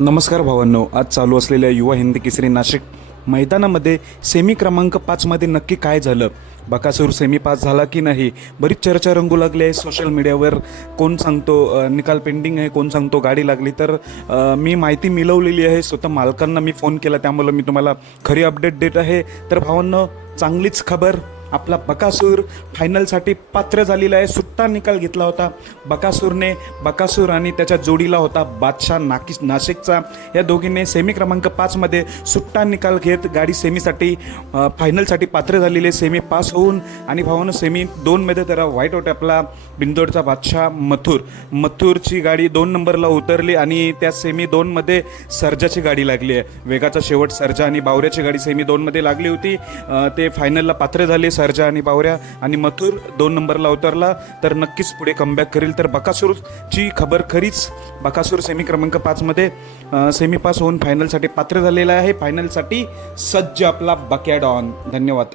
नमस्कार भावांनो आज चालू असलेल्या युवा हिंदी केसरी नाशिक मैदानामध्ये सेमी क्रमांक पाचमध्ये नक्की काय झालं? बकासूर सेमी पास झाला की नाही? बरीच चर्चा रंगू लागली आहे सोशल मीडियावर कोण सांगतो निकाल पेंडिंग आहे कोण सांगतो गाडी लागली तर मी माहिती मिळवलेली आहे. स्वतः मालकांना मी फोन केला त्यामुळं मी तुम्हाला खरी अपडेट देत आहे. तर भावांनो चांगलीच खबर आपला बकासूर फायनलसाठी पात्र झालेला आहे. सुट्टा निकाल घेतला होता. बकासूरने बकासूर आणि त्याच्या जोडीला होता बादशाह नाकी नाशिकचा. या दोघींनी सेमी क्रमांक पाचमध्ये सुट्टा निकाल घेत गाडी सेमीसाठी फायनलसाठी पात्र झालेले. सेमी पास होऊन आणि भावानं सेमी दोनमध्ये त्याला व्हाईट आउट आपला बिंदोडचा बादशाह मथुर. मथुरची गाडी दोन नंबरला उतरली आणि त्या सेमी दोनमध्ये सर्जाची गाडी लागली आहे. वेगाचा शेवट सर्जा आणि बावऱ्याची गाडी सेमी दोनमध्ये लागली होती. ते फायनलला पात्र झाले. सर्जा आणि बावऱ्या आणि मथुर दोन नंबरला उतरला. तर नक्कीच पुढे कमबॅक करेल. तर बकासूरची खबर खरीच बकासूर सेमी क्रमांक पाचमध्ये सेमी पास होऊन फायनलसाठी पात्र झालेला आहे. फायनलसाठी सज्ज आपला बकॅडॉन. धन्यवाद.